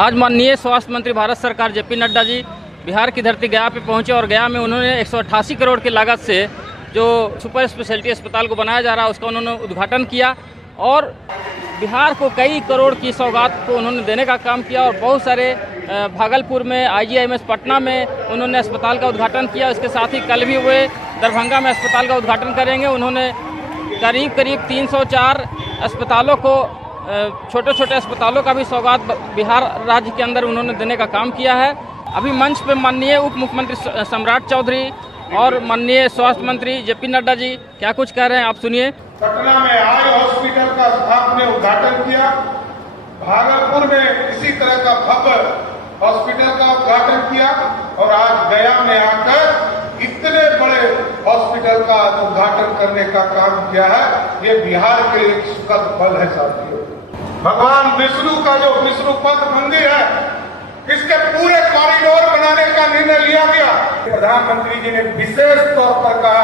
आज माननीय स्वास्थ्य मंत्री भारत सरकार जेपी नड्डा जी बिहार की धरती गया पे पहुंचे और गया में उन्होंने 188 करोड़ की लागत से जो सुपर स्पेशलिटी अस्पताल को बनाया जा रहा है उसका उन्होंने उद्घाटन किया और बिहार को कई करोड़ की सौगात को उन्होंने देने का काम किया। और बहुत सारे भागलपुर में IGIMS पटना में उन्होंने अस्पताल का उद्घाटन किया। इसके साथ ही कल भी वे दरभंगा में अस्पताल का उद्घाटन करेंगे। उन्होंने करीब 304 अस्पतालों को छोटे छोटे अस्पतालों का भी सौगात बिहार राज्य के अंदर उन्होंने देने का काम किया है। अभी मंच पे माननीय उप मुख्यमंत्री सम्राट चौधरी और माननीय स्वास्थ्य मंत्री जेपी नड्डा जी क्या कुछ कह रहे हैं, आप सुनिए। पटना में आई हॉस्पिटल का आपने उद्घाटन किया, भागलपुर में इसी तरह का भव्य हॉस्पिटल का उद्घाटन किया और आज गया में आकर इतने बड़े हॉस्पिटल का उद्घाटन करने का काम किया है। ये बिहार के लिए एक सुखद पल है साथियों। भगवान विष्णु का जो विष्णुपद मंदिर है इसके पूरे कॉरिडोर बनाने का निर्णय लिया गया। प्रधानमंत्री जी ने विशेष तौर पर कहा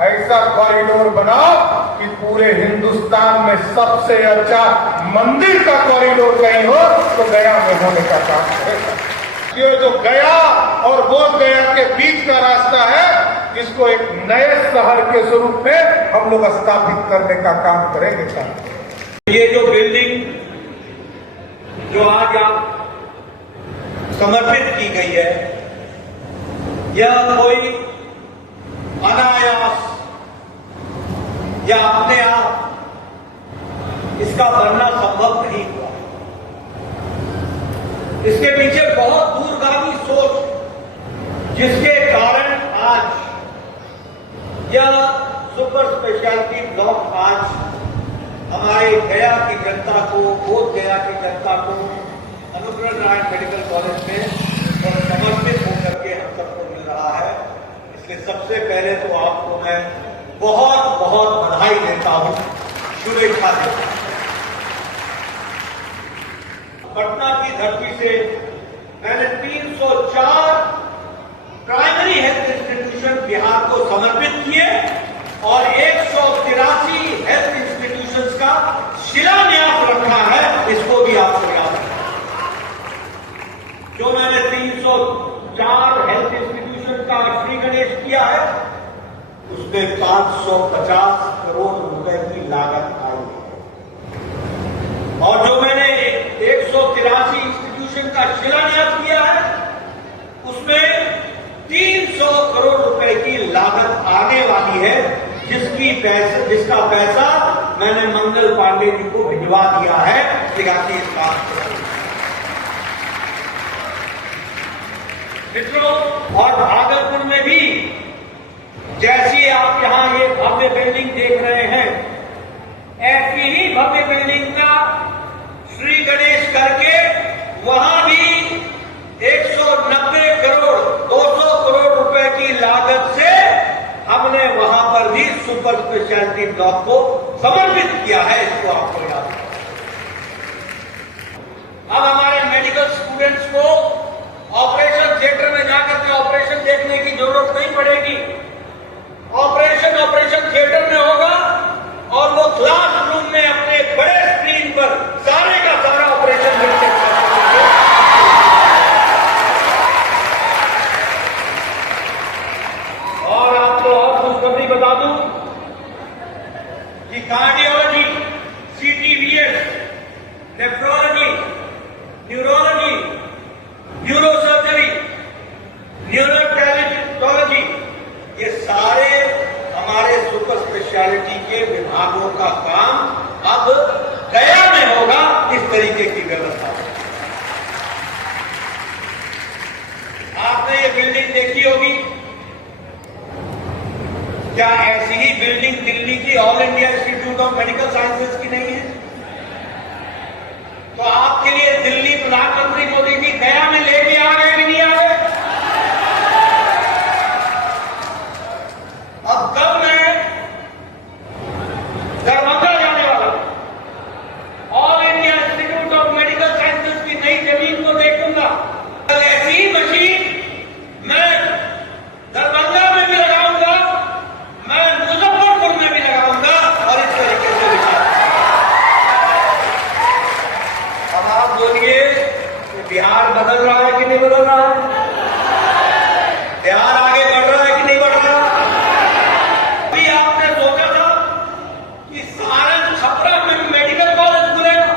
है ऐसा कॉरिडोर बनाओ कि पूरे हिंदुस्तान में सबसे अच्छा मंदिर का कॉरिडोर कहीं हो तो गया में होने का काम करेगा। ये जो गया और बोध गया के बीच का रास्ता है इसको एक नए शहर के स्वरूप में हम लोग स्थापित करने का काम करेंगे। ये जो बिल्डिंग जो आज आप समर्पित की गई है यह कोई अनायास या अपने आप इसका बनना संभव नहीं हुआ। इसके पीछे बहुत दूरगामी सोच जिसके कारण आज यह सुपर स्पेशलिटी ब्लॉक आज हमारे गया की जनता को, बोध गया की जनता को अनुग्रह नारायण मेडिकल कॉलेज में समर्पित होकर के हम सबको मिल रहा है। इसलिए सबसे पहले तो आपको मैं बहुत बहुत बधाई देता हूं, शुभेच्छा देता हूं। पटना की धरती से मैंने 304 प्राइमरी हेल्थ इंस्टीट्यूशन बिहार को समर्पित किए और 183 हेल्थ इंस्टीट्यूशंस का शिलान्यास रखा है। इसको भी आपको याद रखना। जो मैंने 304 हेल्थ इंस्टीट्यूशन का श्री गणेश किया है उसमें 550 करोड़ रुपए की लागत आई है और जो मैंने 183 इंस्टीट्यूशन का शिलान्यास किया है उसमें 300 करोड़ रुपए की लागत आने वाली है जिसका पैसा मैंने मंगल पांडे जी को भिजवा दिया है। मित्रों, और भागलपुर में भी जैसी आप यहां ये भव्य बिल्डिंग देख रहे हैं ऐसी ही भव्य बिल्डिंग का श्री गणेश करके वहां भी 190 करोड़ 200 करोड़ रुपए की लागत से हमने वहां पर भी सुपर स्पेशलिटी ब्लॉक को समर्पित किया है। इसको आपको याद रखना। अब हमारे मेडिकल स्टूडेंट्स को ऑपरेशन थिएटर में जाकर के ऑपरेशन देखने की जरूरत नहीं पड़ेगी। ऑपरेशन थिएटर में होगा और वो क्लासरूम में अपने बड़े स्क्रीन पर सारे का सारा ऑपरेशन देख सकते हैं। और आपको और खुशखबरी बता दूं कि cardiology, CTVS, nephrology, neurology, neurosurgery, न्यूरोटैलेटोलॉजी ये सारे हमारे सुपर स्पेशलिटी के विभागों का काम अब गया में होगा। इस तरीके की व्यवस्था आपने ये बिल्डिंग देखी होगी। क्या ऐसी ही बिल्डिंग दिल्ली की all India institute of medical sciences की नहीं है? तो आपके लिए दिल्ली प्रधानमंत्री मोदी जी गया में लेके आ गए कि नहीं आ गए? अब कब मैं दरभंगा जाने वाला all India institute of medical sciences की नई जमीन को देखूंगा। ऐसी ही मशीन मैं दरभंगा में भी लगाऊंगा, मैं मुजफ्फरपुर में भी लगाऊंगा और इस तरीके से अब आप बोलिए बदल रहा है कि नहीं बदल रहा है? बिहार आगे बढ़ रहा है कि नहीं बढ़ रहा? अभी आपने सोचा था कि सारण छपरा में मेडिकल कॉलेज खुलेगा?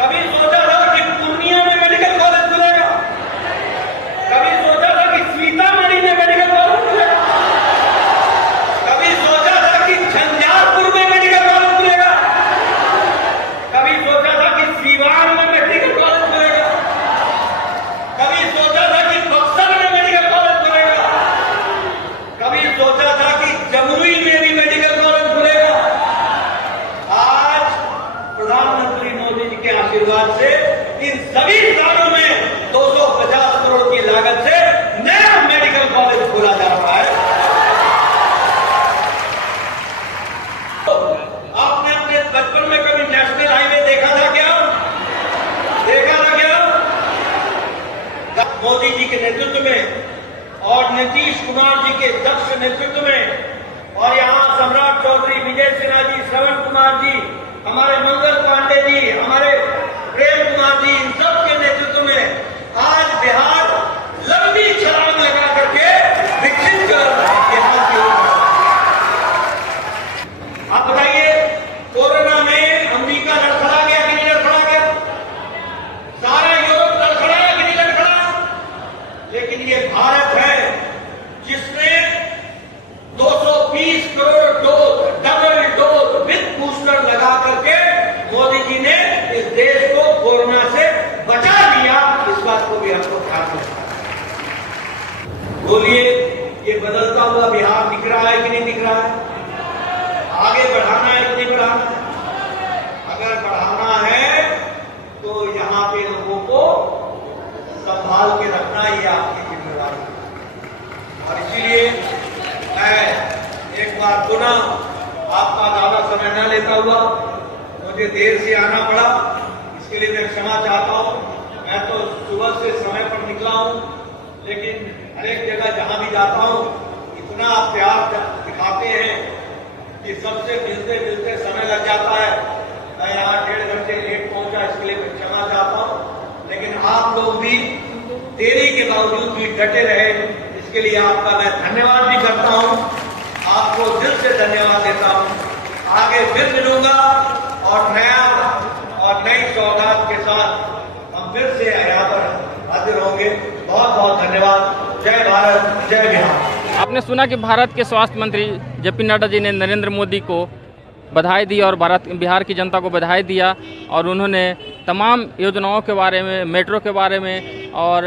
कभी सोचा था कि पूर्णिया में मेडिकल कॉलेज खुलेगा? कभी सोचा था कि सीतामढ़ी में मेडिकल कॉलेज खुलेगा? कभी सोचा था कि झंझारपुर में मेडिकल कॉलेज खुलेगा? कभी सोचा था कि सीवान में मेडिकल कॉलेज खुलेगा? कभी सोचा था कि बक्सर में मेडिकल कॉलेज खुलेगा? कभी सोचा था कि जमुई में भी मेडिकल कॉलेज खुलेगा? आज प्रधानमंत्री मोदी जी के आशीर्वाद से इन सभी स्थानों में 250 करोड़ की लागत से नया मेडिकल कॉलेज खोला जा रहा है। आपने अपने बचपन में कभी नेशनल हाईवे देखा था क्या? देखा था क्या? मोदी जी के नेतृत्व में और नीतीश कुमार जी के दक्ष नेतृत्व में और यहाँ सम्राट चौधरी, विजय सिन्हा जी, श्रवण कुमार जी, हमारे मंगल पांडे जी, हमारे प्रेम कुमार जी, इन सब के नेतृत्व में आज बिहार लंबी छलांग लगा करके विकसित कर यहाँ की ओर। आप बताइए, कोरोना में अमेरिका लड़खड़ा गया कि नहीं लड़खड़ा गया? सारा यूरोप लड़खड़ाया कि नहीं लड़खड़ाया? लेकिन ये भारत है जिसने 220 crore dose, double dose with booster लगा करके मोदी जी ने इस देश को कोरोना से बचा लिया। इस बात को भी हमको ध्यान रखना है। बोलिए, ये बदलता हुआ बिहार दिख रहा है कि नहीं दिख रहा है? आगे बढ़ाना है कि नहीं बढ़ाना है? अगर बढ़ाना है तो यहाँ के लोगों को संभाल के रखना ये आपकी जिम्मेदारी है। और इसीलिए मैं एक बार पुनः आपका ज्यादा समय न लेता हुआ, मुझे देर से आना पड़ा, इसके लिए मैं क्षमा चाहता हूं। मैं तो सुबह से समय पर निकला हूं, लेकिन हर एक जगह जहां भी जाता हूं इतना प्यार दिखाते हैं कि सबसे मिलते समय लग जाता है। मैं यहाँ 1.5 घंटे लेट पहुंचा, इसके लिए मैं क्षमा चाहता हूं। लेकिन आप लोग भी देरी के बावजूद भी डटे रहे, इसके लिए आपका मैं धन्यवाद भी करता हूं। आपको दिल से धन्यवाद देता हूं। आगे फिर मिलूंगा और नई सौगात के साथ हम फिर से यहाँ पर हाजिर होंगे। बहुत बहुत धन्यवाद। जय भारत, जय बिहार। आपने सुना कि भारत के स्वास्थ्य मंत्री जेपी नड्डा जी ने नरेंद्र मोदी को बधाई दी और बिहार की जनता को बधाई दिया, और उन्होंने तमाम योजनाओं के बारे में, मेट्रो के बारे में और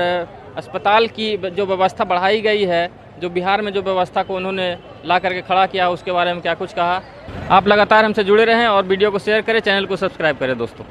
अस्पताल की जो व्यवस्था बढ़ाई गई है, जो बिहार में जो व्यवस्था को उन्होंने ला करके खड़ा किया, उसके बारे में क्या कुछ कहा। आप लगातार हमसे जुड़े रहें और वीडियो को शेयर करें, चैनल को सब्सक्राइब करें दोस्तों।